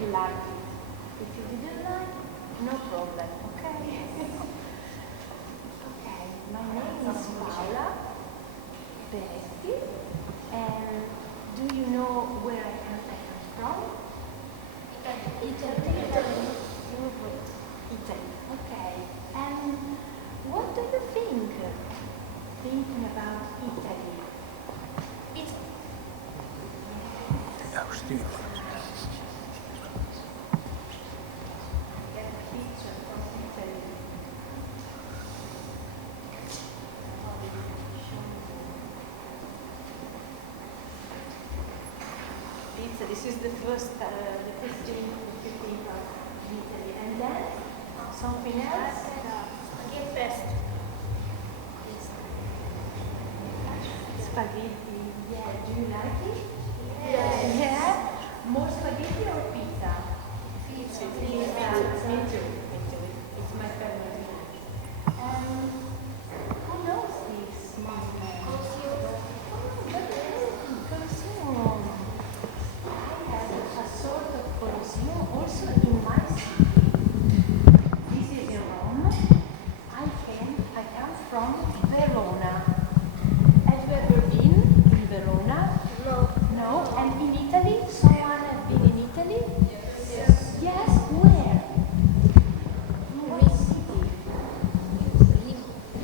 you like it. If you didn't like, no problem, okay? Okay, my name is Paola Peretti, and do you know where I come from? Italy. Italy, okay. And what do you think, thinking about Italy? This is the first thing that you think of Italy. And then something else? Spaghetti. Yeah. Do you like it? Yes. Yeah. More spaghetti or pizza? Pizza. Me too. It's my favorite. Who knows this monument? Colosseum. I have a sort of Colosseum also in my city. This is in Rome. I come from Verona. Have you ever been in Verona? No. No. And in Italy? Someone has been in Italy? Yes. Yes. Where? In what city?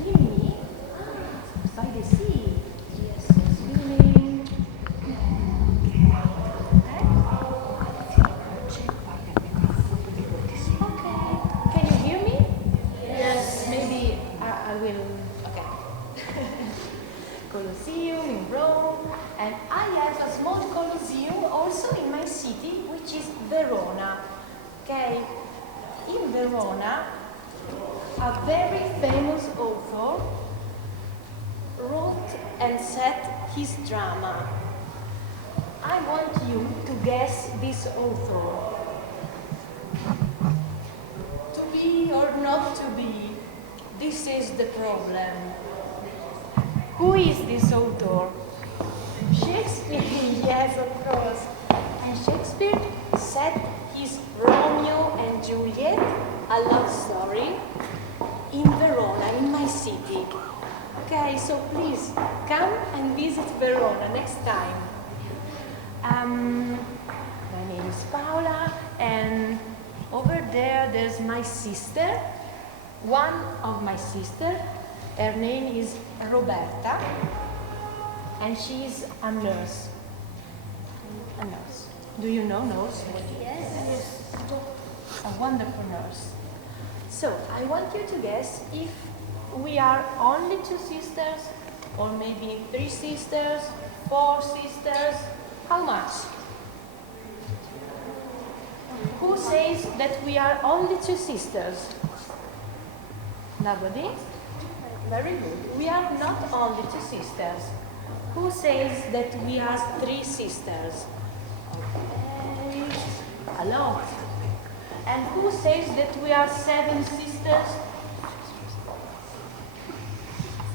Rimini? By the sea. Yes. Swimming. Okay. Can you hear me? Yes. Maybe I will. Okay. Colosseum in Rome, and I have a small Colosseum also in my city, which is Verona. Okay. In Verona, a very famous author wrote and set his drama. I want you to guess this author. To be or not to be, this is the problem. Who is this author? Shakespeare, yes, of course. And Shakespeare set his Romeo and Juliet, a love story, in Verona, in my city. Okay, so please come and visit Verona next time. My name is Paola, and over there's my sister. One of my sisters, her name is Roberta, and she is a nurse. A nurse. Do you know nurse? Yes. A wonderful nurse. So I want you to guess if we are only two sisters, or maybe three sisters, four sisters. How much? Who says that we are only two sisters? Nobody? Very good. We are not only two sisters. Who says that we are three sisters? Okay. A lot. And who says that we are seven sisters?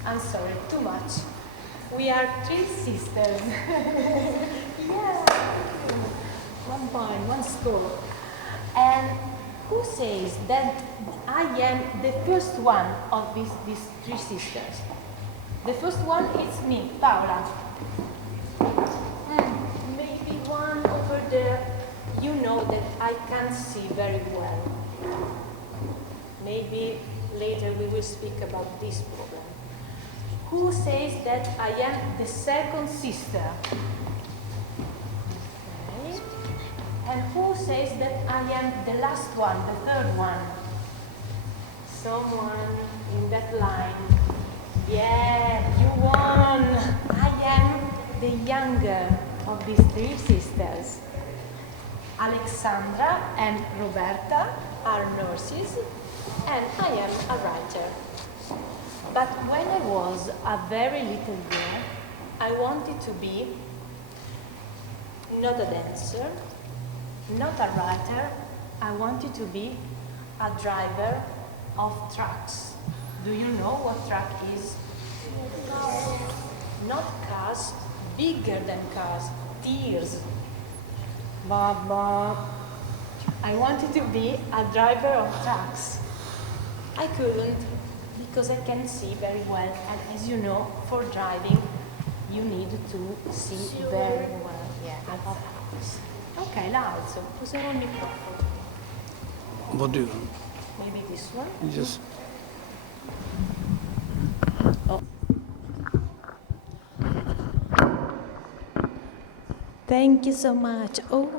I'm sorry, too much. We are three sisters. Yeah. 1 point, 1 score. And who says that I am the first one of these three sisters? The first one is me, Paola. Maybe one over there. You know that I can't see very well. Maybe later we will speak about this problem. Who says that I am the second sister? Okay. And who says that I am the last one, the third one? Someone in that line. Yeah, you won! I am the younger of these three sisters. Alexandra and Roberta are nurses, and I am a writer. But when I was a very little girl, I wanted to be not a dancer, not a writer. I wanted to be a driver of trucks. Do you know what truck is? Not cars, bigger than cars, tears. Baba. I wanted to be a driver of trucks. I couldn't because I can't see very well, and as you know, for driving you need to see very well. Yeah, I love trucks. Ok, la alzo, userò il microfono. What do you want? Maybe this one? Just Oh. Thank you so much. Oh,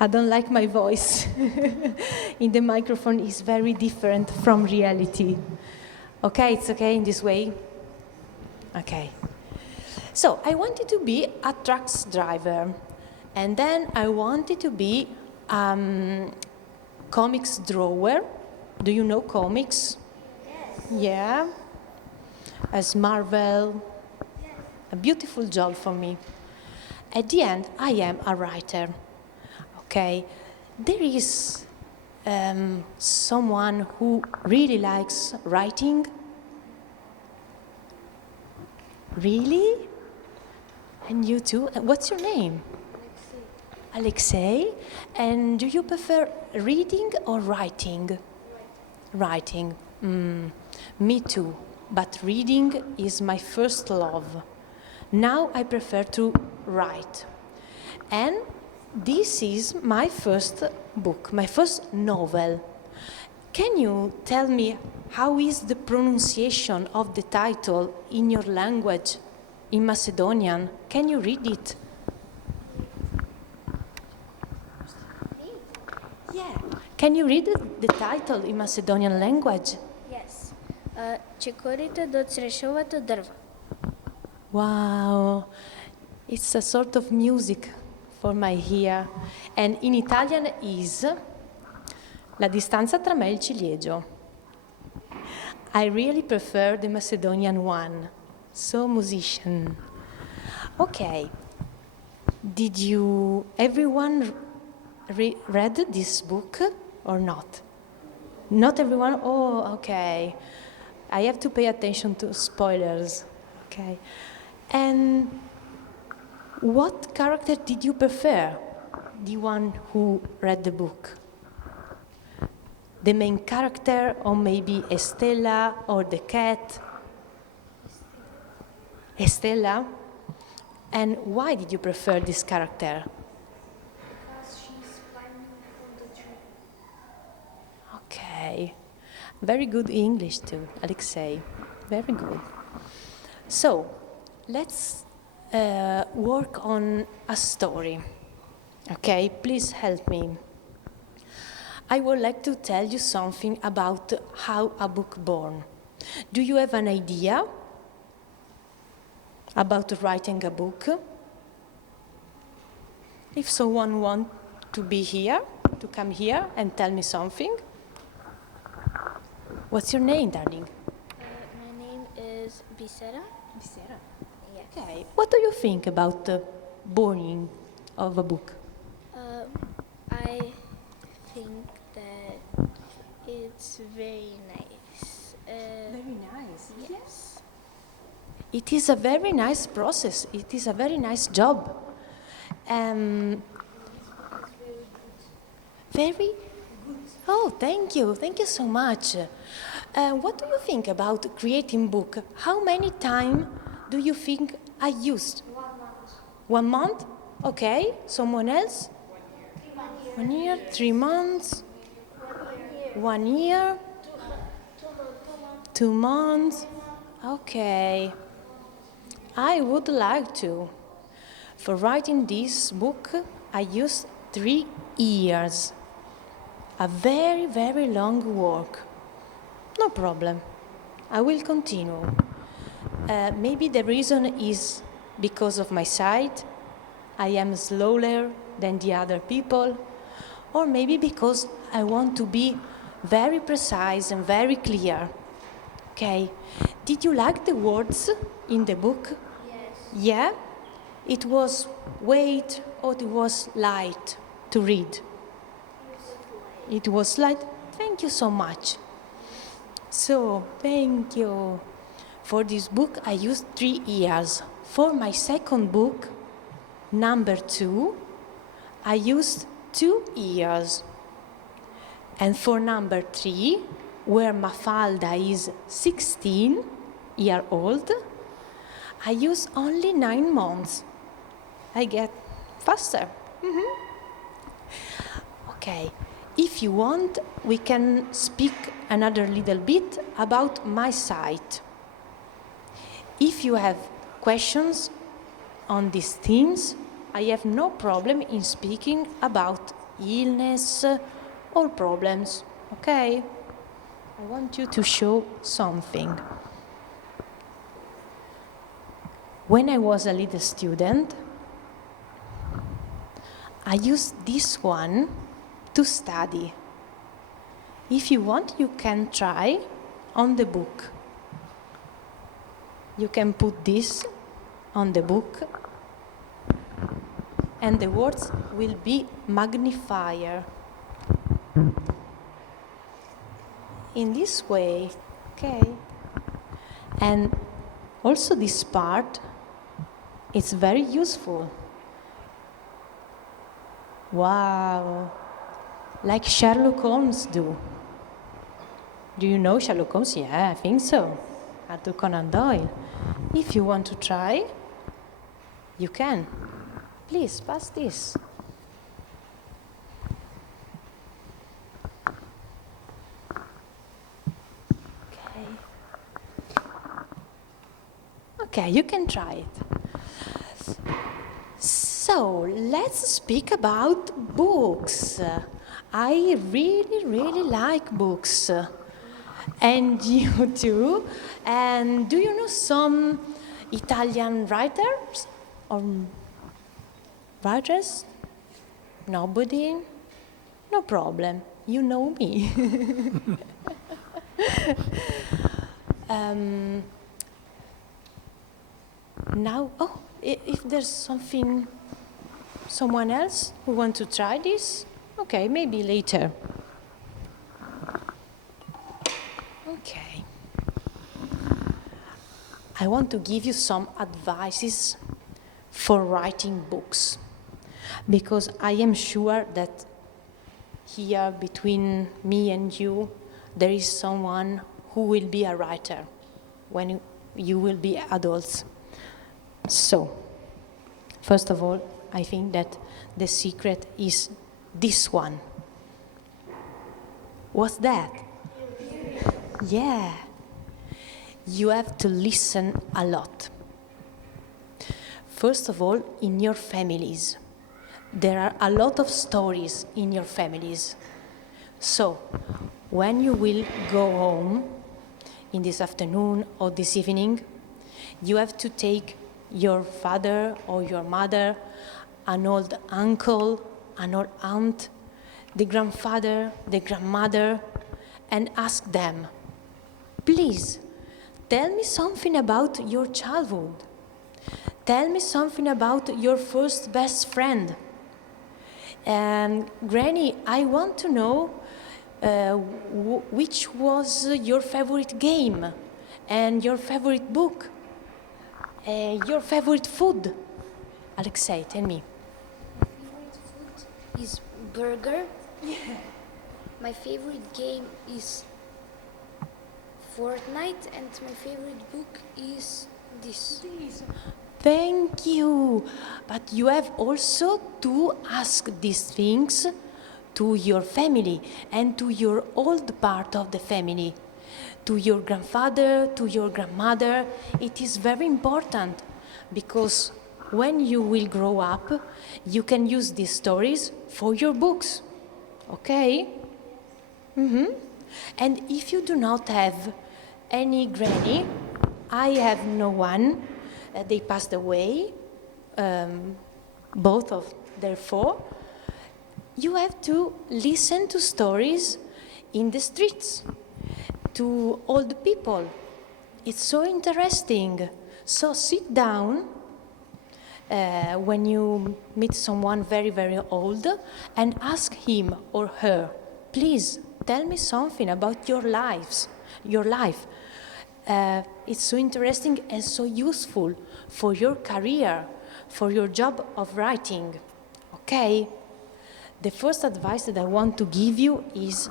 I don't like my voice. In the microphone is very different from reality. Okay, it's okay in this way? Okay. So I wanted to be a trucks driver, and then I wanted to be comics drawer. Do you know comics? Yes. Yeah. As Marvel. Yes. A beautiful job for me. At the end, I am a writer. Okay. There is someone who really likes writing. Really? And you too? And what's your name? Alexei. And do you prefer reading or writing? Writing. Me too. But reading is my first love. Now I prefer to write. And this is my first book, my first novel. Can you tell me how is the pronunciation of the title in your language, in Macedonian? Can you read it? Yeah. Can you read the title in Macedonian language? Yes. Чекорите до црешовото дрво. Wow, it's a sort of music for my ear. And in Italian is La distanza tra me e il ciliegio. I really prefer the Macedonian one. So musician. Okay. Did you, everyone read this book or not? Not everyone? Oh, okay. I have to pay attention to spoilers. Okay. And what character did you prefer? The one who read the book? The main character, or maybe Estella, or the cat? Estella? And why did you prefer this character? Because she's climbing on the tree. Okay. Very good English too, Alexei. Very good. So, let's work on a story. Okay, please help me. I would like to tell you something about how a book born. Do you have an idea about writing a book? If someone wants to be here, to come here and tell me something. What's your name, darling? My name is Bisera. Bisera. Yes. Okay. What do you think about the burning of a book? I think that it's very nice. Very nice. Yes. It is a very nice process. It is a very nice job. Very good. Oh, thank you. Thank you so much. What do you think about creating book? How many time do you think I used? 1 month. 1 month? Okay. Someone else? 1 year. 3 months? 1 year? 2 months? Okay. I would like to. For writing this book, I used 3 years. A very, very long work. No problem. I will continue. Maybe the reason is because of my sight. I am slower than the other people. Or maybe because I want to be very precise and very clear. Okay. Did you like the words in the book? Yes. Yeah? It was weight or it was light to read? It was light. Thank you so much. So, thank you. For this book, I used 3 years. For my second book, Number 2, I used 2 ears. And for number 3, where Mafalda is 16-year-old, I use only 9 months. I get faster. Okay, if you want, we can speak another little bit about my site. If you have questions on these themes, I have no problem in speaking about illness or problems, okay? I want you to show something. When I was a little student, I used this one to study. If you want, you can try on the book. You can put this on the book, and the words will be magnifier. In this way, okay? And also this part, it's very useful. Wow, like Sherlock Holmes do. Do you know Sherlock Holmes? Yeah, I think so. Arthur Conan Doyle. If you want to try, you can. Please, pass this. Okay. Okay, you can try it. So, let's speak about books. I really like books. And you too. And do you know some Italian writers or writers? Nobody? No problem. You know me. Now, if there's someone else who wants to try this, okay, maybe later. Okay. I want to give you some advices for writing books, because I am sure that here between me and you, there is someone who will be a writer when you will be adults. So, first of all, I think that the secret is this one. What's that? Yeah. You have to listen a lot. First of all, in your families. There are a lot of stories in your families. So, when you will go home in this afternoon or this evening, you have to take your father or your mother, an old uncle, an old aunt, the grandfather, the grandmother, and ask them, please, tell me something about your childhood. Tell me something about your first best friend. And Granny, I want to know which was your favorite game and your favorite book, your favorite food. Alexei, tell me. My favorite food is burger. Yeah. My favorite game is Fortnite, and my favorite book is this. Thank you. But you have also to ask these things to your family and to your old part of the family, to your grandfather, to your grandmother. It is very important, because when you will grow up, you can use these stories for your books. Okay? And if you do not have any granny, I have no one. They passed away, both of their four. You have to listen to stories in the streets, to old people. It's so interesting. So sit down when you meet someone very, very old and ask him or her, please tell me something about your life. It's so interesting and so useful for your career, for your job of writing, okay? The first advice that I want to give you is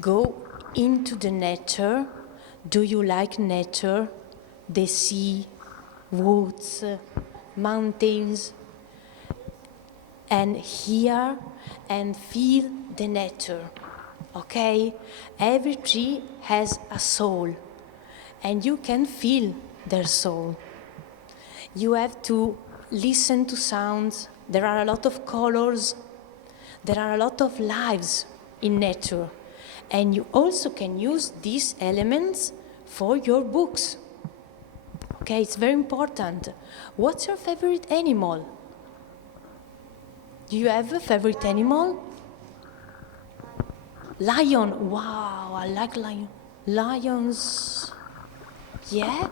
go into the nature. Do you like nature? The sea, woods, mountains, and hear and feel the nature, okay? Every tree has a soul, and you can feel their soul. You have to listen to sounds. There are a lot of colors. There are a lot of lives in nature. And you also can use these elements for your books. Okay, it's very important. What's your favorite animal? Do you have a favorite animal? Lion. Wow, I like lion. Lions. Yeah? My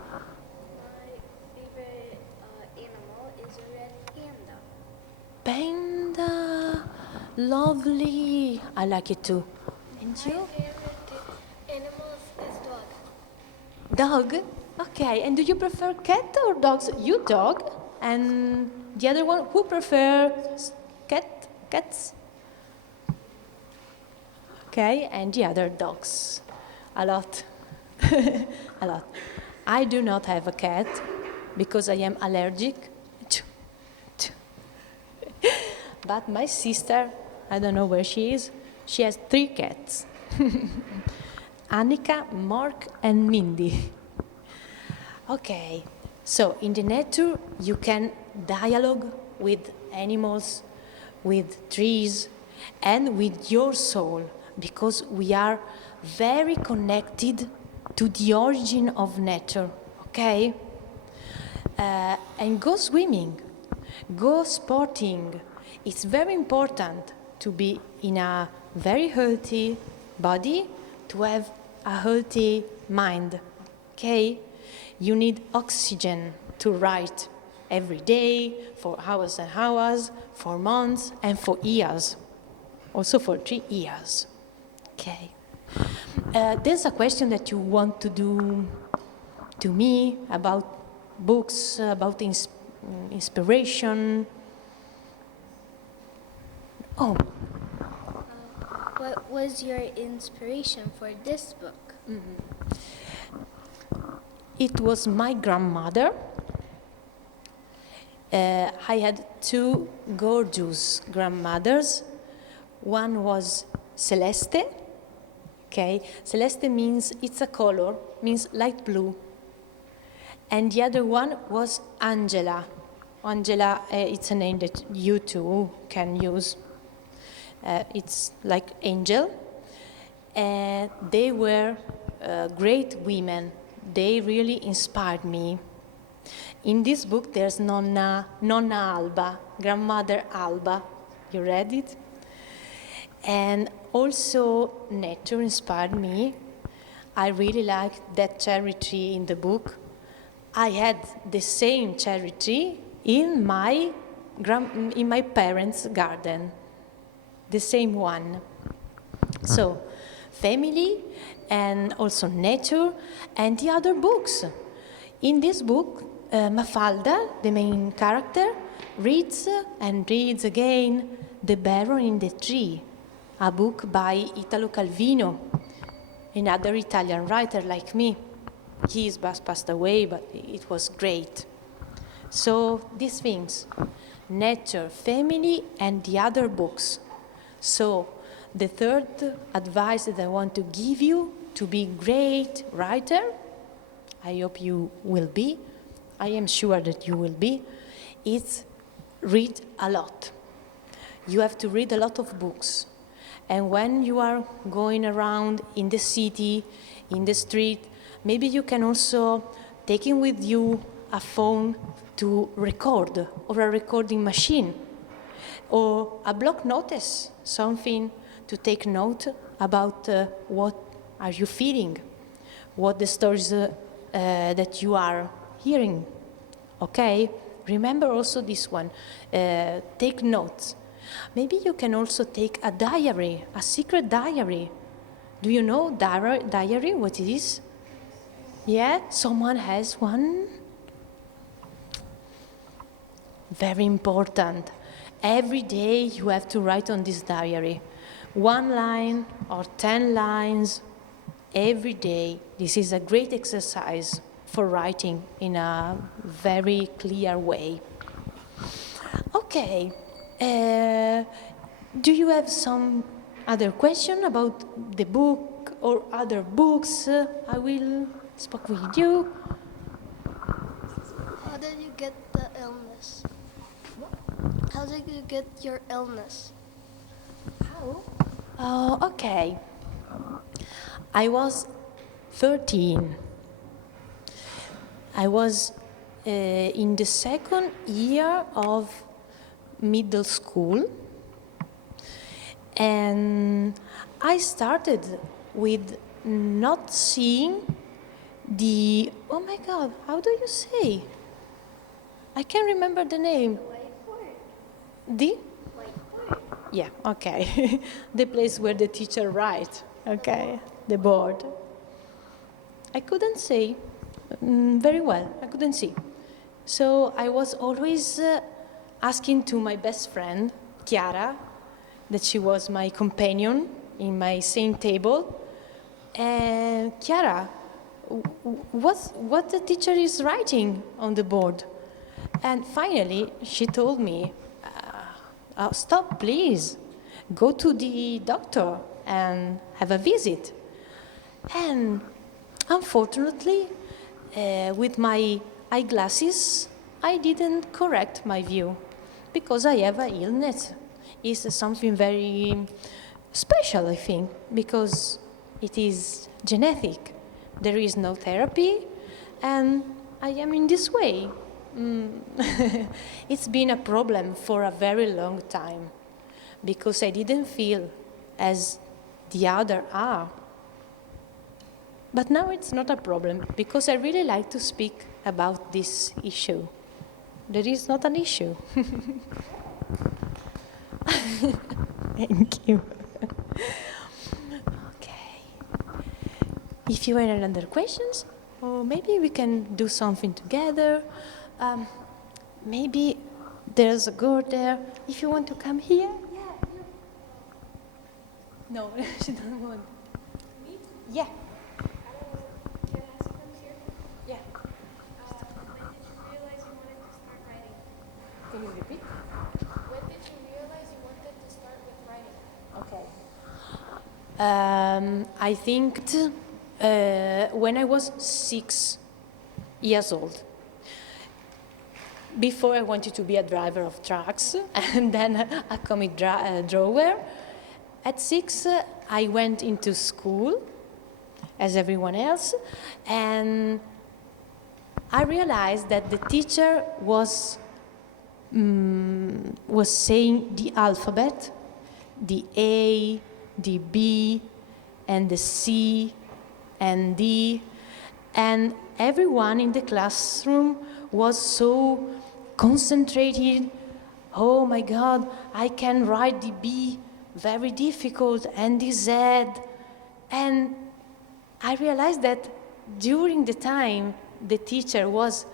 favorite animal is a red panda. Panda. Lovely. I like it too. And you? My favorite animal is dog. Dog? Okay, and do you prefer cat or dogs? You dog, and the other one, who prefers cats? Okay, and the other dogs. A lot. A lot. I do not have a cat because I am allergic. But my sister, I don't know where she is, she has 3 cats. Annika, Mark, and Mindy. Okay, so in the nature you can dialogue with animals, with trees, and with your soul, because we are very connected to the origin of nature, okay? And go swimming, go sporting. It's very important to be in a very healthy body, to have a healthy mind, okay? You need oxygen to write every day, for hours and hours, for months, and for years. Also for 3 years. Okay. There's a question that you want to do to me about books, about inspiration. Oh. What was your inspiration for this book? It was my grandmother. I had 2 gorgeous grandmothers. One was Celeste. Okay, Celeste means, it's a color, means light blue. And the other one was Angela. Angela, it's a name that you too can use. It's like angel. And they were great women. They really inspired me. In this book, there's Nonna Alba, Grandmother Alba. You read it? And also, nature inspired me. I really liked that cherry tree in the book. I had the same cherry tree in my parents' garden, the same one. So, family, and also nature, and the other books. In this book, Mafalda, the main character, reads and reads again The Baron in the Tree, a book by Italo Calvino, another Italian writer like me. He is passed away, but it was great. So these things, nature, family, and the other books. So the third advice that I want to give you to be great writer, I hope you will be, I am sure that you will be, is read a lot. You have to read a lot of books. And when you are going around in the city, in the street, maybe you can also take in with you a phone to record, or a recording machine, or a block notice, something to take note about what are you feeling, what the stories that you are hearing. Okay? Remember also this one. Take notes. Maybe you can also take a diary, a secret diary. Do you know diary, what it is? Yeah? Someone has one? very important. Every day you have to write on this diary. 1 line or 10 lines every day. This is a great exercise for writing in a very clear way. Okay. Do you have some other question about the book or other books? I will speak with you. How did you get the illness? How did you get your illness? How? Okay. I was 13. I was in the second year of middle school, and I started with not seeing the, oh my God, how do you say? I can't remember the name. The? Yeah, okay. The place where the teacher writes, okay, the board. I couldn't say very well, I couldn't see. So I was always asking to my best friend, Chiara, that she was my companion in my same table. And Chiara, what the teacher is writing on the board? And finally, she told me, stop, please. Go to the doctor and have a visit. And unfortunately, with my eyeglasses, I didn't correct my view because I have an illness. It's something very special, I think, because it is genetic. There is no therapy, and I am in this way. It's been a problem for a very long time because I didn't feel as the other are. But now it's not a problem because I really like to speak about this issue. There is not an issue. Thank you. Okay. If you have any other questions, or maybe we can do something together. Maybe there's a girl there. If you want to come here. Yeah. No, she doesn't want. Me? Yeah. Can I ask them here? Yeah. When did you realize you wanted to start writing? Can you repeat? When did you realize you wanted to start with writing? Okay. I think when I was 6 years old. Before I wanted to be a driver of trucks and then a comic drawer. At 6, I went into school as everyone else, and I realized that the teacher was saying the alphabet, the A, the B, and the C, and D, and everyone in the classroom was so concentrated. Oh my God, I can write the B, very difficult, and the Z. And I realized that during the time the teacher was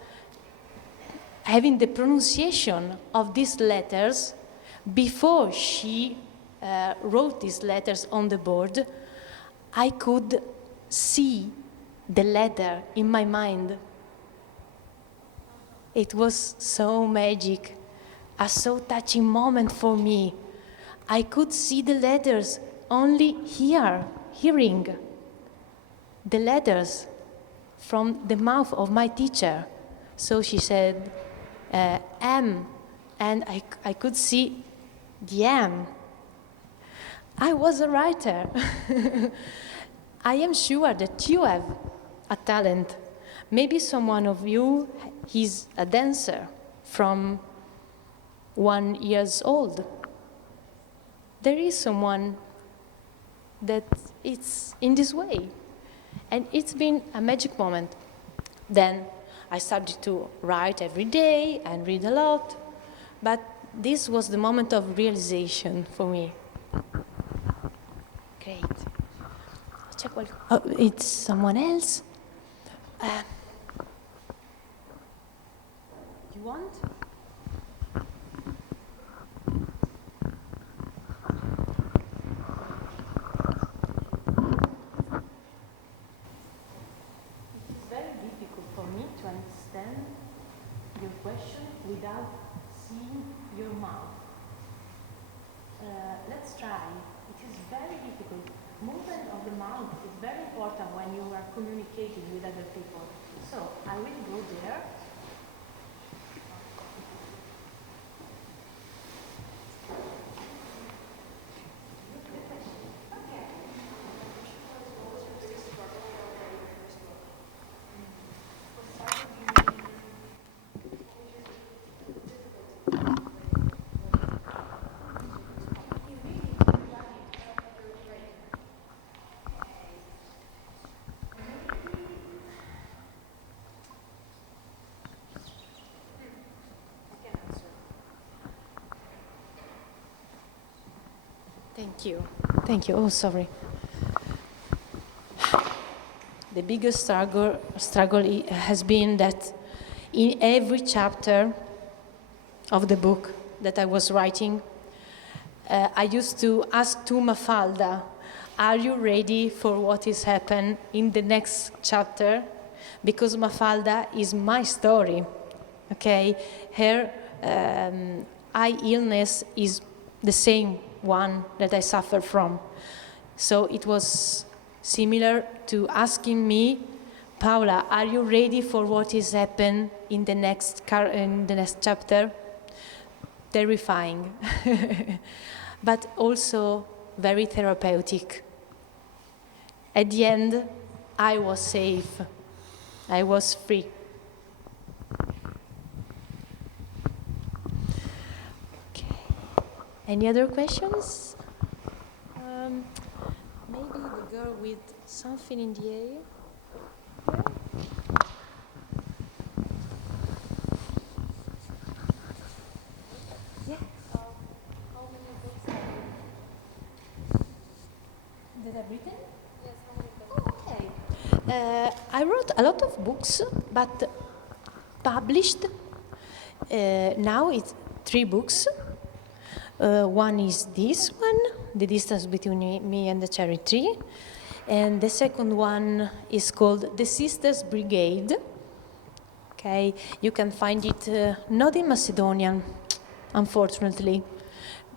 having the pronunciation of these letters, before she wrote these letters on the board, I could see the letter in my mind. It was so magic, a so touching moment for me. I could see the letters only here, hearing the letters from the mouth of my teacher. So she said, M, and I could see the M. I was a writer. I am sure that you have a talent. Maybe someone of you is a dancer from 1 year old. There is someone that it's in this way. And it's been a magic moment. Then I started to write every day and read a lot. But this was the moment of realization for me. Great. Oh, it's someone else. You want? without seeing your mouth. Let's try. It is very difficult. Movement of the mouth is very important when you are communicating with other people. So I will go there. Thank you. Thank you. Oh, sorry. The biggest struggle has been that in every chapter of the book that I was writing, I used to ask to Mafalda, are you ready for what is happened in the next chapter? Because Mafalda is my story, okay? Her eye illness is the same one that I suffer from. So it was similar to asking me, Paola, are you ready for what is happened in the next chapter? Terrifying, but also very therapeutic. At the end, I was safe. I was free. Any other questions? Maybe the girl with something in the air. Yeah. How many books that I've written? Yes, how many books? Okay. I wrote a lot of books, but published. Now it's 3 books. One is this one, The Distance Between Me and the Cherry Tree. And the second one is called The Sisters Brigade. Okay, you can find it not in Macedonian, unfortunately,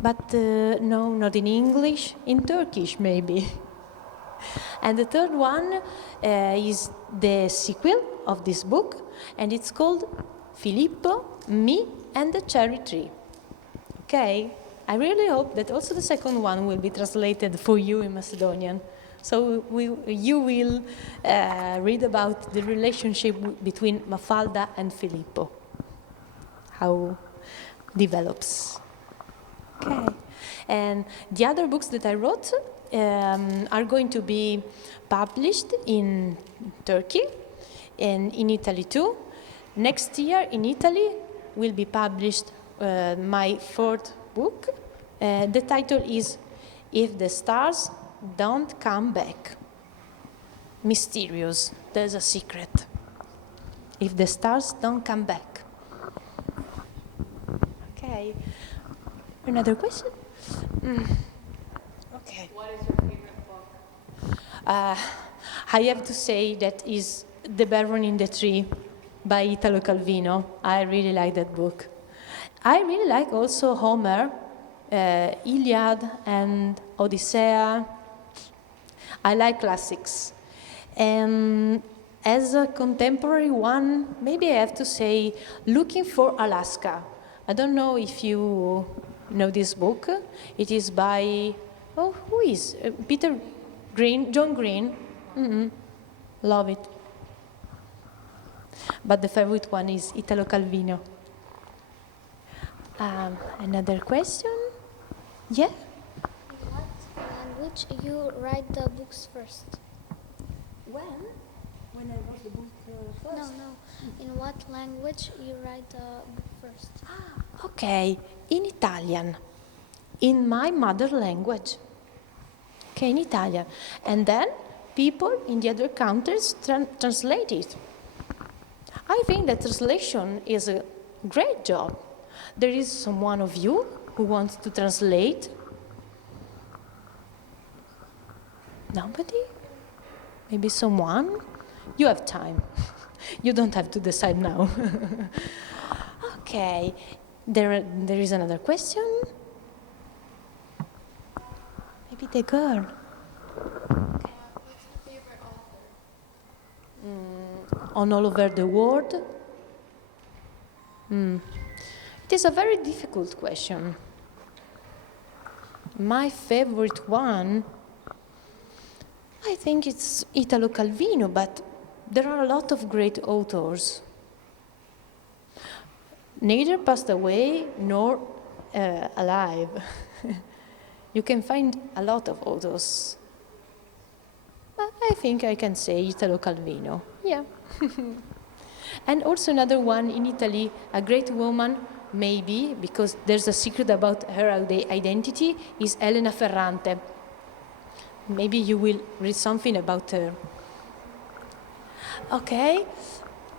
but no, not in English, in Turkish maybe. And the third one is the sequel of this book, and it's called Filippo, Me and the Cherry Tree. Okay? I really hope that also the second one will be translated for you in Macedonian. So you will read about the relationship between Mafalda and Filippo, how develops. Okay. And the other books that I wrote are going to be published in Turkey and in Italy too. Next year in Italy will be published my 4th book. The title is If the Stars Don't Come Back. Mysterious, there's a secret. If the stars don't come back. Okay. Another question? Okay. What is your favorite book? I have to say that is The Baron in the Tree by Italo Calvino. I really like that book. I really like also Homer, Iliad and Odyssey. I like classics. And as a contemporary one, maybe I have to say Looking for Alaska. I don't know if you know this book. It is by, who is? Peter Green, John Green. Love it. But the favorite one is Italo Calvino. Another question? Yeah? In what language you write the books first? When I wrote the book first? No. In what language you write the book first? Okay, in Italian, in my mother language. Okay, in Italian. And then people in the other countries translate it. I think that translation is a great job. There is someone of you who wants to translate? Nobody? Maybe someone? You have time. You don't have to decide now. Okay, there is another question. Maybe the girl. What's your favorite author? On all over the world? It is a very difficult question. My favorite one, I think it's Italo Calvino, but there are a lot of great authors. Neither passed away nor alive. You can find a lot of authors. But I think I can say Italo Calvino. Yeah. And also another one in Italy, a great woman, maybe, because there's a secret about her identity, is Elena Ferrante. Maybe you will read something about her. Okay,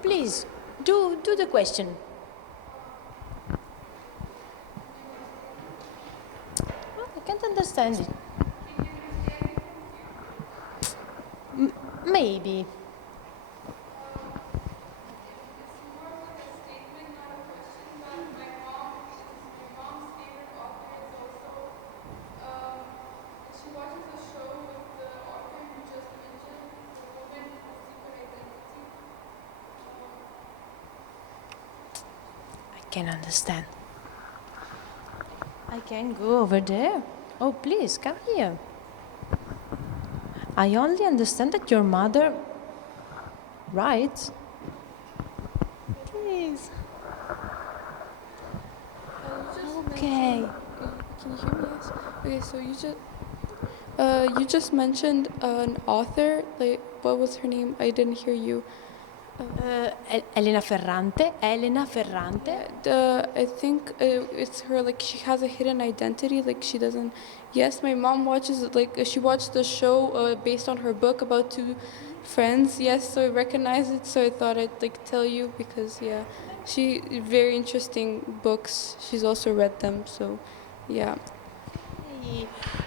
please, do the question. Oh, I can't understand it. Maybe. Can understand. I can go over there. Oh, please, come here. I only understand that your mother writes. Please. Okay. Can you hear me? Yes. Okay, so you just mentioned an author. Like, what was her name? I didn't hear you. Elena Ferrante. Elena Ferrante. I think it's her. Like, she has a hidden identity. Like, she doesn't. Yes, my mom watches it. Like, she watched the show based on her book about two friends. Yes, so I recognize it. So I thought I'd like tell you because yeah, she very interesting books. She's also read them. So yeah.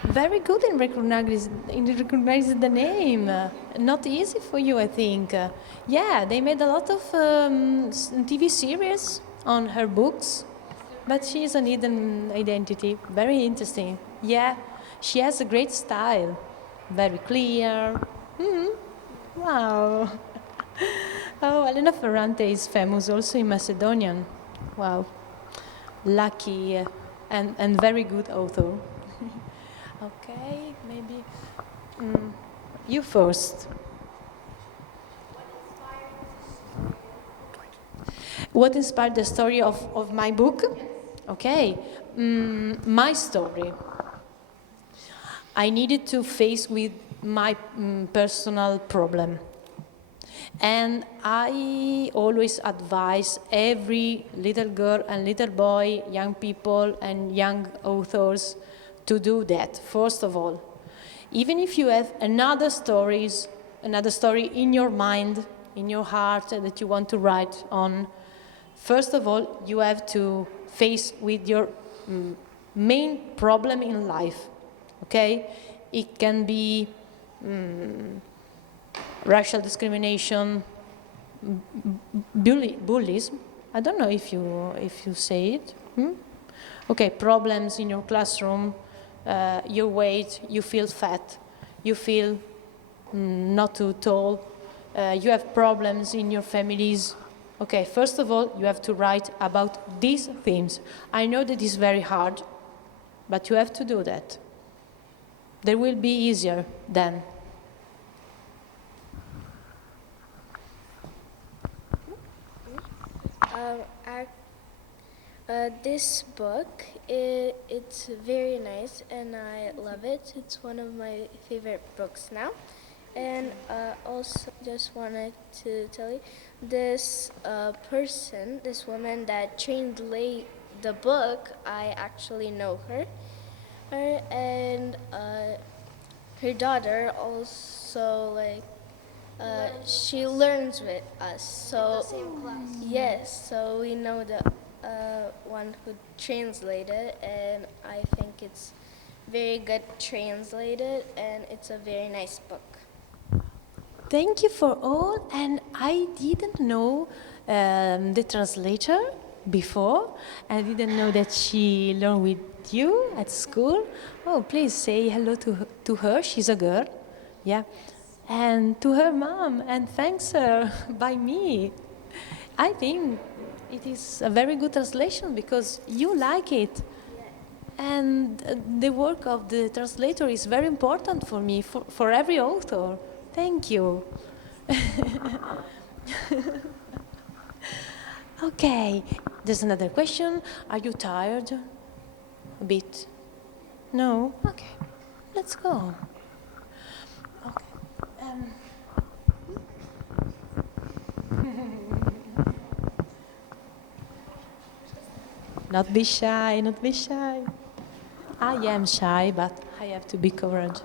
Very good in recognizing the name. Not easy for you, I think. Yeah, they made a lot of TV series on her books, but she is an hidden identity. Very interesting. Yeah, she has a great style. Very clear. Wow. Oh, Elena Ferrante is famous also in Macedonian. Wow. Lucky and very good author. Okay, maybe you first. What inspired the story of my book? Okay, my story. I needed to face with my personal problem. And I always advise every little girl and little boy, young people and young authors to do that, first of all. Even if you have another story in your mind, in your heart that you want to write on, first of all, you have to face with your main problem in life, okay? It can be racial discrimination, bullyism. I don't know if you say it. Okay, problems in your classroom, your weight, you feel fat, you feel not too tall, you have problems in your families. Okay, first of all, you have to write about these themes. I know that it's very hard, but you have to do that. They will be easier then. This book, it's very nice and I love it. It's one of my favorite books now. And also just wanted to tell you, this person, this woman that translated the book, I actually know her. And her daughter also she learns with us. So Same class. yes, so we know the one who translated, and I think it's very good translated, and it's a very nice book. Thank you for all, and I didn't know the translator. before. I didn't know that she learned with you at school. Oh, please say hello to her. She's a girl. Yeah. And to her mom, and thanks her by me. I think it is a very good translation because you like it. And the work of the translator is very important for me, for every author. Thank you. Okay, there's another question. Are you tired? A bit? No? Okay, let's go. Okay. Not be shy, not be shy. I am shy, but I have to be courageous.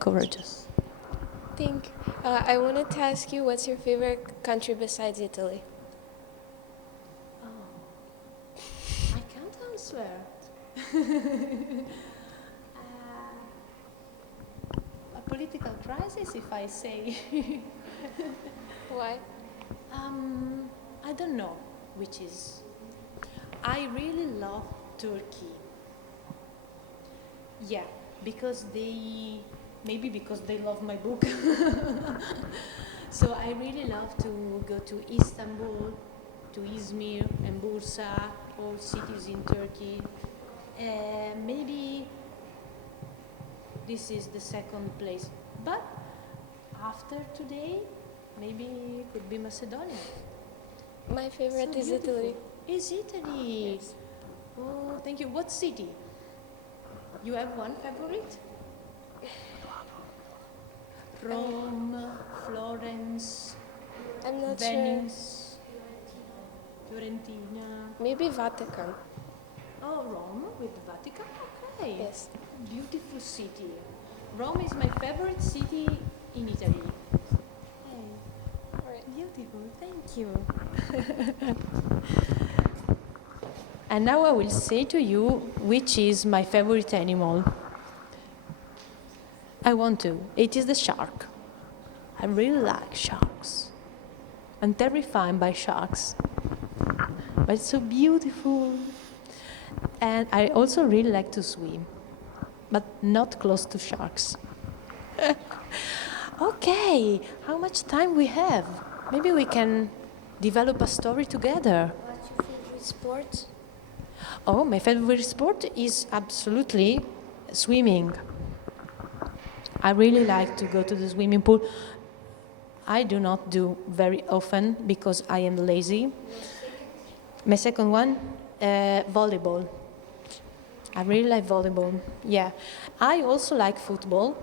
Courageous. I wanted to ask you, what's your favorite country besides Italy? I can't answer. A political crisis, if I say. Why? I don't know which is. I really love Turkey. Yeah, because maybe because they love my book. So I really love to go to Istanbul, to Izmir and Bursa, all cities in Turkey. Maybe this is the second place. But after today, maybe it could be Macedonia. My favorite So is beautiful. Italy. Is Italy? Yes. Oh, thank you. What city? You have one favorite? Rome, Florence, I'm not sure. Venice, Fiorentina. Maybe Vatican. Oh, Rome with the Vatican? Okay. Yes. Beautiful city. Rome is my favorite city in Italy. Hey, All right. beautiful. Thank you. And now I will say to you which is my favorite animal. I want to. It is the shark. I really like sharks. I'm terrified by sharks. But it's so beautiful. And I also really like to swim, but not close to sharks. Okay, how much time we have? Maybe we can develop a story together. What's your favorite sport? Oh, my favorite sport is absolutely swimming. I really like to go to the swimming pool. I do not do very often because I am lazy. My second one, volleyball. I really like volleyball. Yeah. I also like football,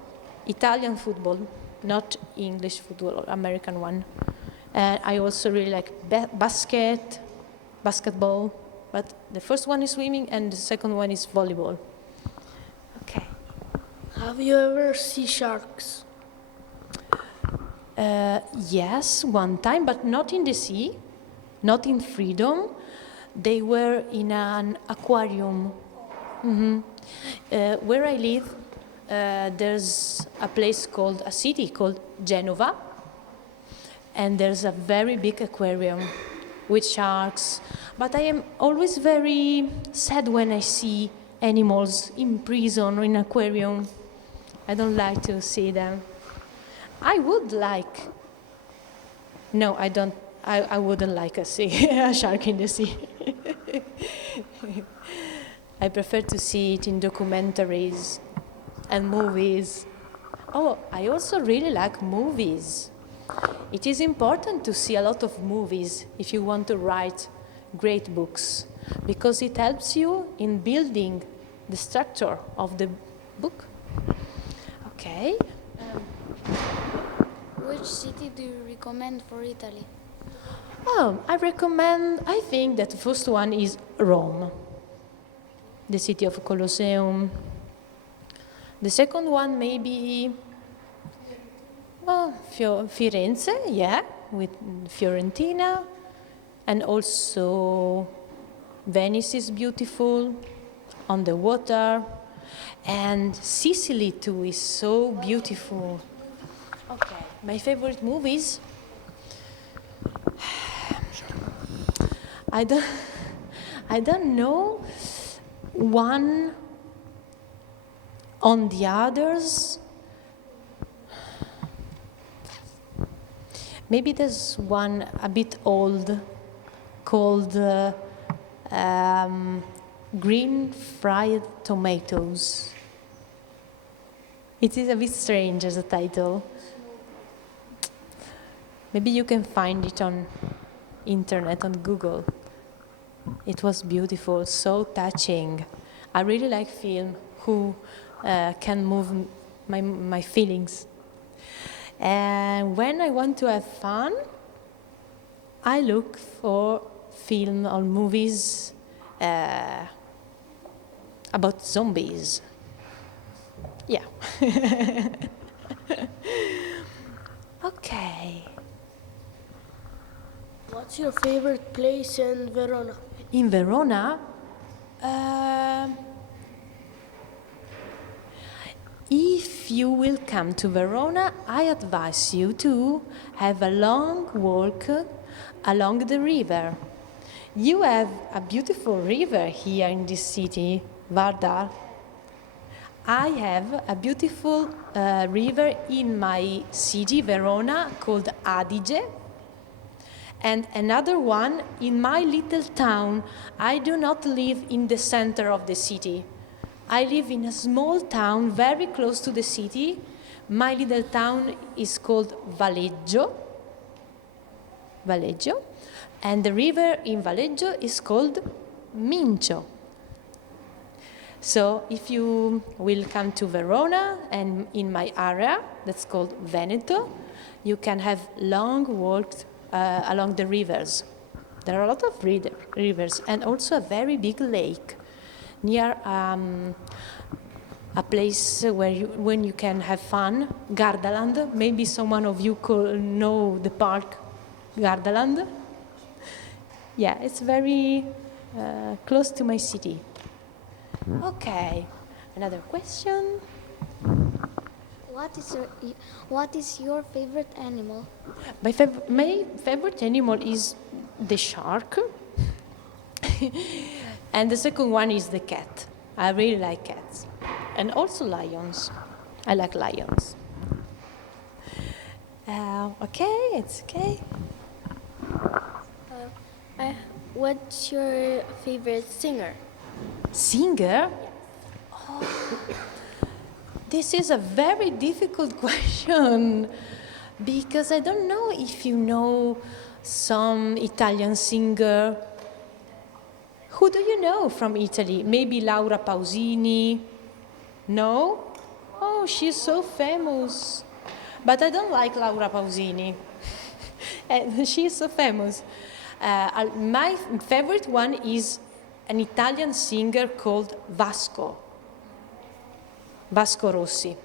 Italian football, not English football or American one. And I also really like basketball. But the first one is swimming and the second one is volleyball. Okay. Have you ever seen sharks? Yes, one time, but not in the sea, not in freedom. They were in an aquarium. Where I live, there's a city called Genova, and there's a very big aquarium with sharks. But I am always very sad when I see animals in prison or in aquarium. I don't like to see them. I would like. No, I don't. I wouldn't like a shark in the sea. I prefer to see it in documentaries and movies. Oh, I also really like movies. It is important to see a lot of movies if you want to write great books, because it helps you in building the structure of the book. Okay. Which city do you recommend for Italy? Oh, I think that the first one is Rome, the city of Colosseum. The second one maybe, well, Firenze, yeah, with Fiorentina. And also Venice is beautiful, on the water. And Sicily too is so beautiful. Okay, my favorite movies. I don't, I don't know one on the others. Maybe there's one a bit old called green fried tomatoes. It is a bit strange as a title. Maybe you can find it on internet, on Google. It was beautiful, so touching. I really like film who can move my feelings. And when I want to have fun, I look for film or movies about zombies. Yeah. Okay. What's your favorite place in Verona? In Verona, if you will come to Verona, I advise you to have a long walk along the river. You have a beautiful river here in this city, Vardar. I have a beautiful river in my city, Verona, called Adige, and another one in my little town. I do not live in the center of the city. I live in a small town very close to the city. My little town is called Valeggio, and the river in Valeggio is called Mincio. So if you will come to Verona and in my area, that's called Veneto, you can have long walks along the rivers. There are a lot of rivers and also a very big lake near a place when you can have fun, Gardaland. Maybe someone of you know the park Gardaland. Yeah, it's very close to my city. Okay, another question. What is your favorite animal? My favorite animal is the shark. And the second one is the cat. I really like cats. And also lions. I like lions. Okay, it's okay. What's your favorite singer? Singer? Oh, this is a very difficult question because I don't know if you know some Italian singer. Who do you know from Italy? Maybe Laura Pausini? No? Oh, she's so famous. But I don't like Laura Pausini. And she's so famous. My favorite one is an Italian singer called Vasco Rossi.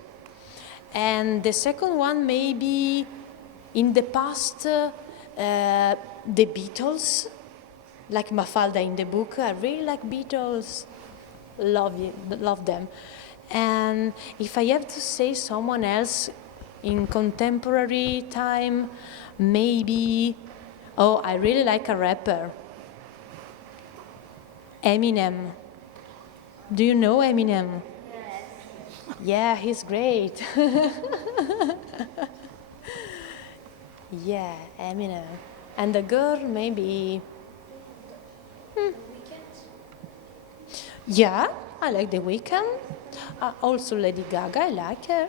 And the second one, maybe in the past, the Beatles, like Mafalda in the book. I really like Beatles, love them. And if I have to say someone else in contemporary time, maybe, I really like a rapper. Eminem. Do you know Eminem? Yes. Yeah, he's great. Yeah, Eminem. And the girl, maybe. Yeah, I like The Weeknd. Also Lady Gaga, I like her.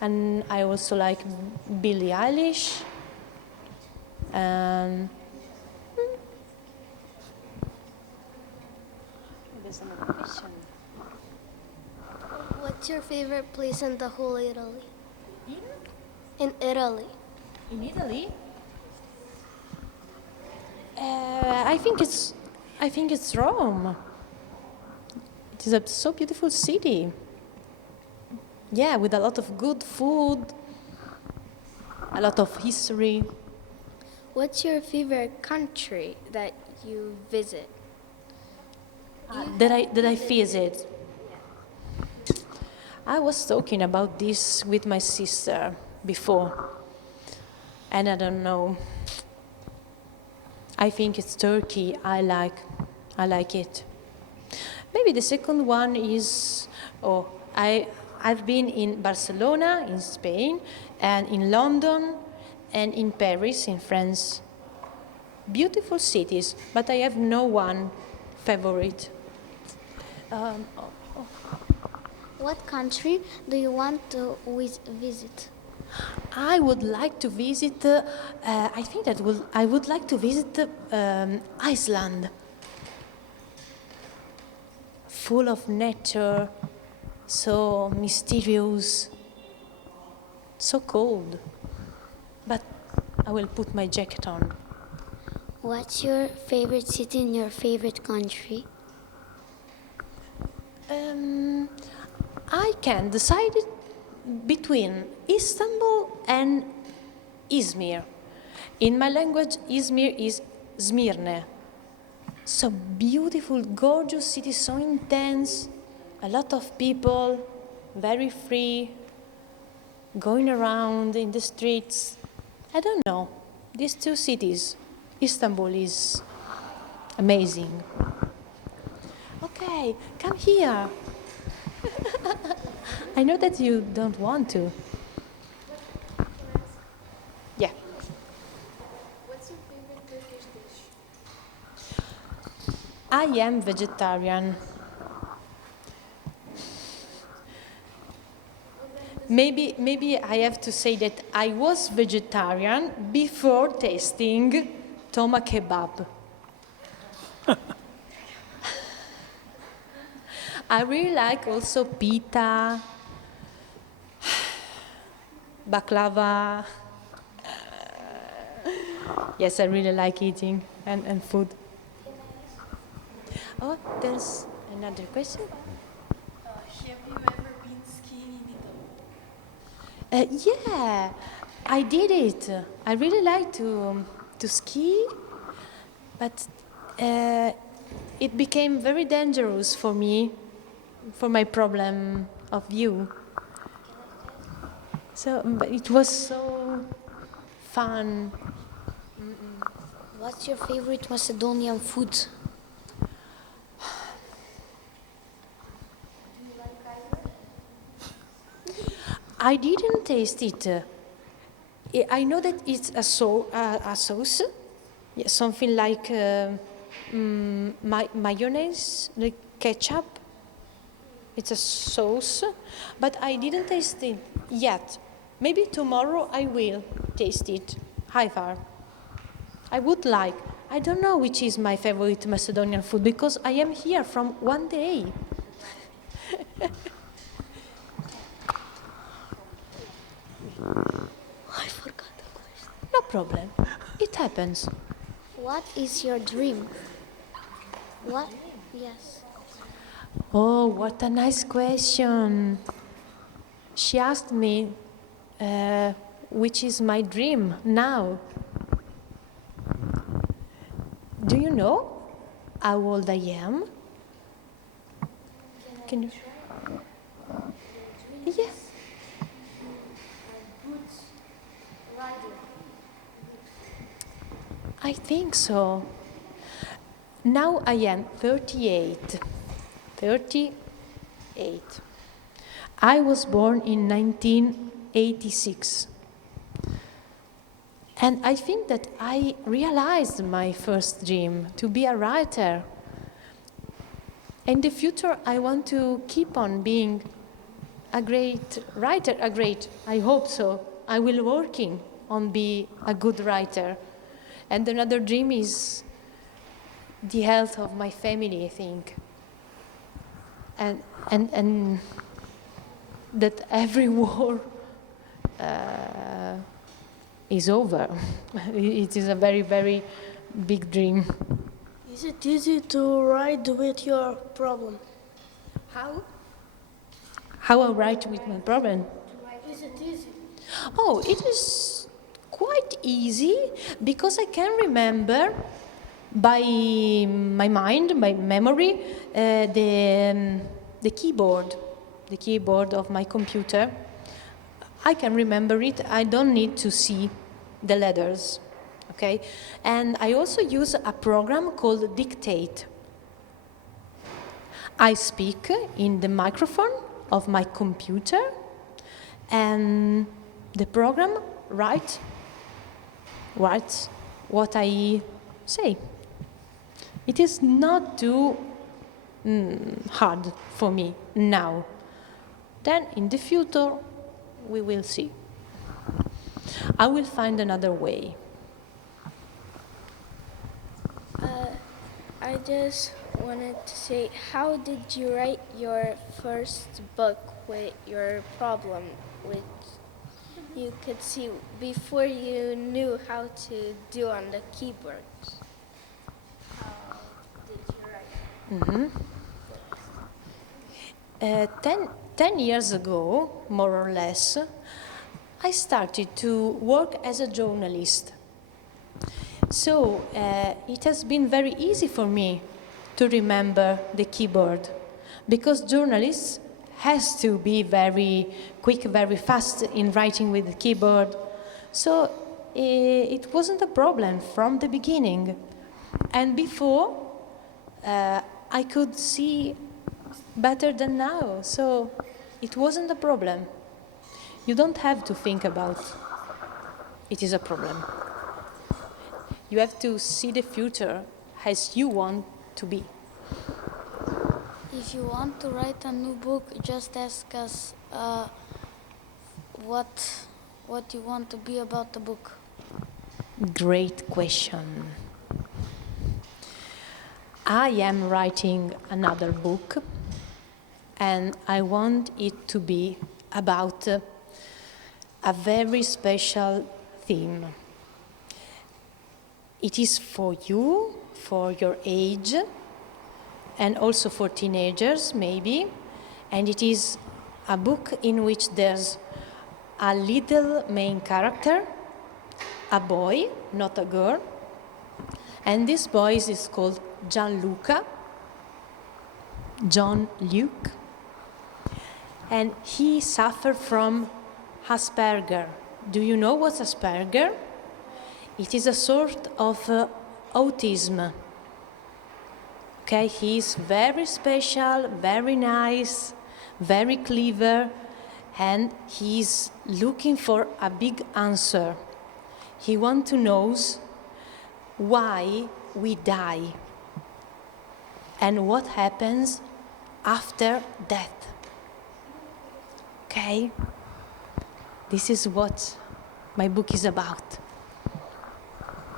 And I also like Billie Eilish. There's another question. What's your favorite place in the whole Italy? In Italy. In Italy? I think it's Rome. It is a so beautiful city. Yeah, with a lot of good food, a lot of history. What's your favorite country that you visit? That I visit. I was talking about this with my sister before, and I don't know. I think it's Turkey. I like it. Maybe the second one is, I've been in Barcelona, in Spain, and in London, and in Paris, in France. Beautiful cities, but I have no one favorite. What country do you want to visit? I would like to visit, I would like to visit Iceland. Full of nature, so mysterious, so cold. But I will put my jacket on. What's your favorite city in your favorite country? I can decide between Istanbul and Izmir. In my language, Izmir is Smirne. So beautiful, gorgeous city, so intense, a lot of people, very free, going around in the streets. I don't know, these two cities, Istanbul is amazing. Okay, come here. I know that you don't want to. Yeah. What's your favorite Turkish dish? I am vegetarian. Maybe I have to say that I was vegetarian before tasting Toma kebab. I really like also pita, baklava. Yes, I really like eating and food. Oh, there's another question. Have you ever been skiing in Italy? Yeah, I did it. I really like to ski, but it became very dangerous for me, for my problem of view. So, but it was so fun. What's your favorite Macedonian food? I didn't taste it. I know that it's a sauce, yeah, something like mayonnaise, like ketchup. It's a sauce, but I didn't taste it yet. Maybe tomorrow I will taste it. How far? I would like. I don't know which is my favorite Macedonian food because I am here from one day. I forgot the question. No problem. It happens. What is your dream? What? Yes. Oh, what a nice question. She asked me which is my dream now. Do you know how old I am? Can you? Yes. I think so. Now I am 38. 38. I was born in 1986. And I think that I realized my first dream, to be a writer. In the future, I want to keep on being a great writer, I hope so. I will working on be a good writer. And another dream is the health of my family, I think. And that every war is over. It is a very, very big dream. Is it easy to write with your problem? How? How I write with my problem? Is it easy? Oh, it is quite easy because I can remember by my mind, my memory, the keyboard of my computer. I can remember it. I don't need to see the letters. okay? And I also use a program called Dictate. I speak in the microphone of my computer, and the program writes what I say. It is not too hard for me now. Then in the future, we will see. I will find another way. I just wanted to say, how did you write your first book with your problem, which you could see before you knew how to do on the keyboards? How did you write? 10 years ago, more or less, I started to work as a journalist. So it has been very easy for me to remember the keyboard, because journalists has to be very quick, very fast in writing with the keyboard. So it wasn't a problem from the beginning. And before, I could see better than now, so it wasn't a problem. You don't have to think about it is a problem. You have to see the future as you want to be. If you want to write a new book, just ask us what you want to be about the book. Great question. I am writing another book, and I want it to be about a very special theme. It is for you, for your age, and also for teenagers, maybe. And it is a book in which there's a little main character, a boy, not a girl. And this boy is called Gianluca, John Luke. And he suffered from Asperger. Do you know what's Asperger? It is a sort of autism. Okay, he's very special, very nice, very clever, and he's looking for a big answer. He wants to know why we die and what happens after death. Okay? This is what my book is about.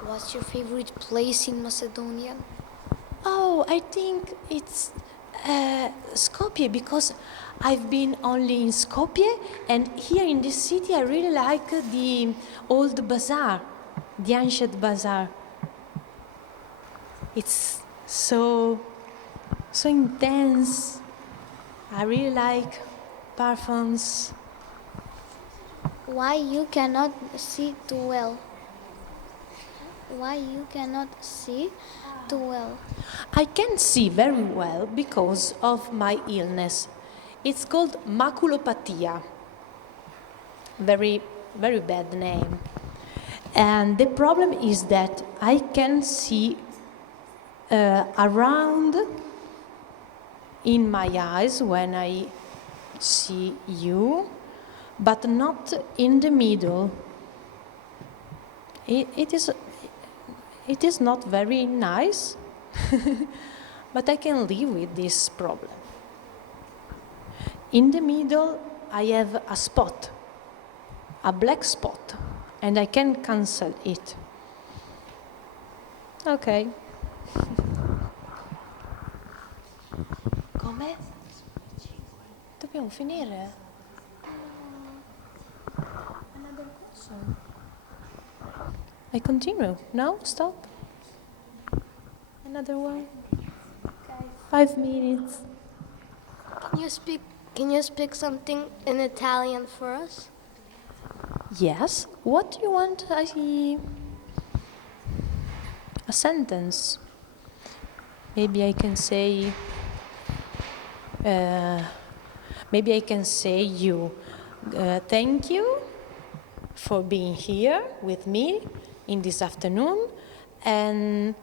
What's your favorite place in Macedonia? Oh, I think it's Skopje, because I've been only in Skopje, and here in this city I really like the old bazaar, the ancient bazaar. It's so intense. I really like perfumes. Why you cannot see too well? Why you cannot see too well? I can see very well because of my illness. It's called maculopatia. Very, very bad name. And the problem is that I can see around in my eyes when I see you, but not in the middle. It is not very nice, but I can live with this problem. In the middle, I have a spot, a black spot, and I can cancel it. Okay. Come? Dobbiamo finire? Another question. I continue. No? Stop? Another one? Okay. 5 minutes. Can you speak something in Italian for us? Yes. What do you want? A sentence. Maybe I can say. Maybe I can say you. Thank you for being here with me in this afternoon, and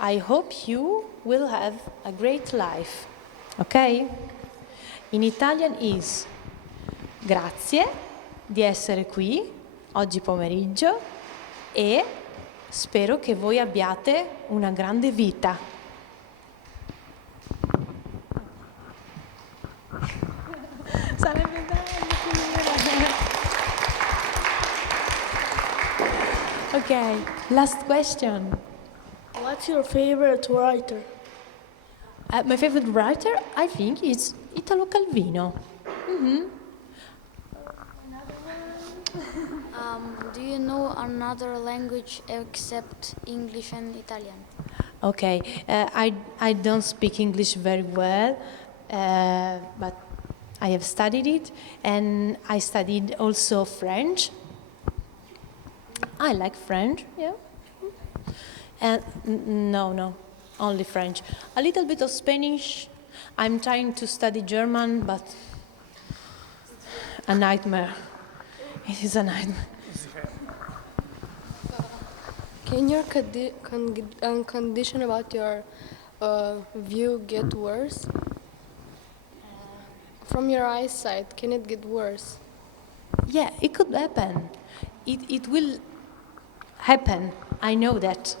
I hope you will have a great life. Ok? In Italian is grazie di essere qui oggi pomeriggio e spero che voi abbiate una grande vita. Sarebbe bello finire. Ok, last question. What's your favorite writer? My favorite writer, I think, is Italo Calvino. Do you know another language except English and Italian? Okay, I don't speak English very well, but I have studied it, and I studied also French. I like French, yeah. And no, only French. A little bit of Spanish. I'm trying to study German, but a nightmare. It is a nightmare. Can your condition about your view get worse? From your eyesight, can it get worse? Yeah, it could happen. It will happen. I know that.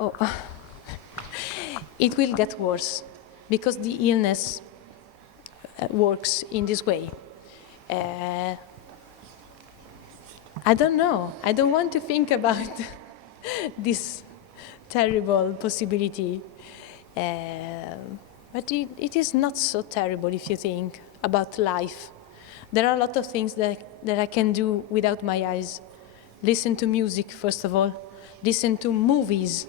Oh. It will get worse because the illness works in this way. I don't know. I don't want to think about this terrible possibility. But it is not so terrible if you think about life. There are a lot of things that I can do without my eyes. Listen to music, first of all. Listen to movies.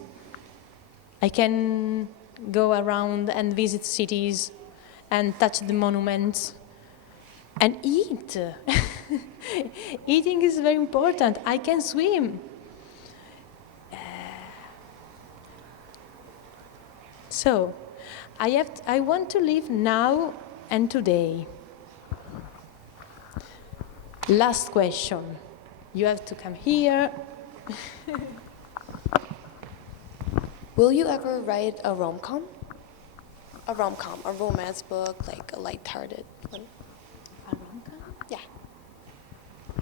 I can go around and visit cities and touch the monuments and eat. Eating is very important. I can swim. So, I want to live now and today. Last question. You have to come here. Will you ever write a rom-com? A rom-com, a romance book, like a light-hearted one. A rom-com? Yeah.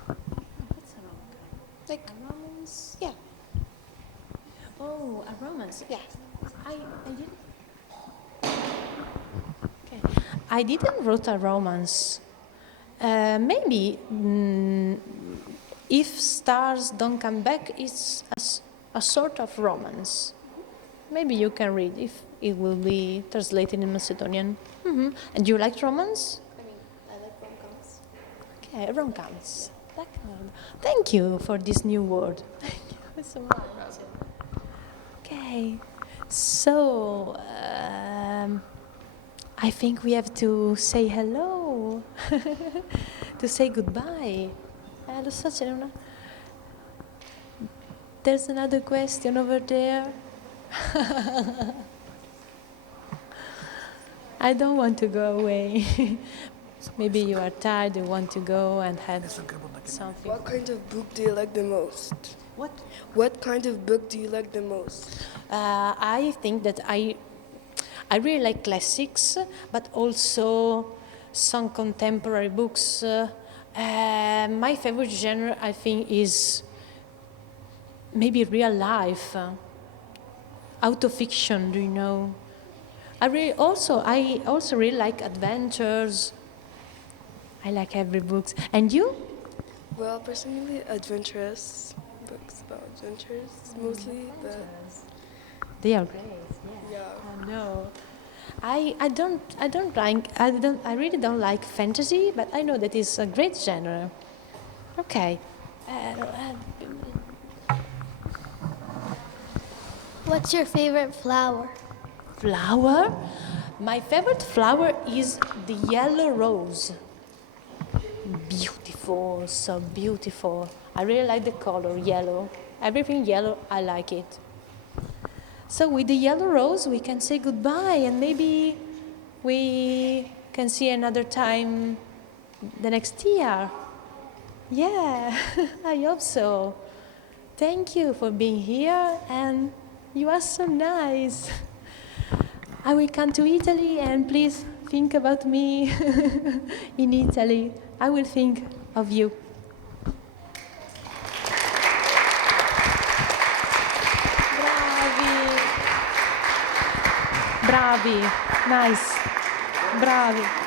What's a rom-com? Like a romance? Yeah. Oh, a romance. Yeah. I didn't. Okay. I didn't wrote a romance. Maybe if stars don't come back, it's a sort of romance. Maybe you can read if it will be translated in Macedonian. And you like romance? I mean, I like rom-coms. Okay, rom-coms. Thank you for this new word. Thank you so much. Okay, so I think we have to say hello, to say goodbye. Lo so, there's another question over there. I don't want to go away. Maybe you are tired, you want to go and have something. What kind of book do you like the most? What? What kind of book do you like the most? I think that I really like classics, but also some contemporary books. My favorite genre, I think, is maybe real life, autofiction. Do you know? I also really like adventures. I like every book. And you? Well, personally, adventurous books about adventures mostly. They are great. Yeah. I know. I really don't like fantasy, but I know that it's a great genre. Okay. What's your favorite flower? Flower? My favorite flower is the yellow rose. Beautiful, so beautiful. I really like the color yellow. Everything yellow, I like it. So with the yellow rose, we can say goodbye, and maybe we can see another time the next year. Yeah, I hope so. Thank you for being here, and you are so nice. I will come to Italy, and please think about me in Italy. I will think of you. Bravi, nice, bravi.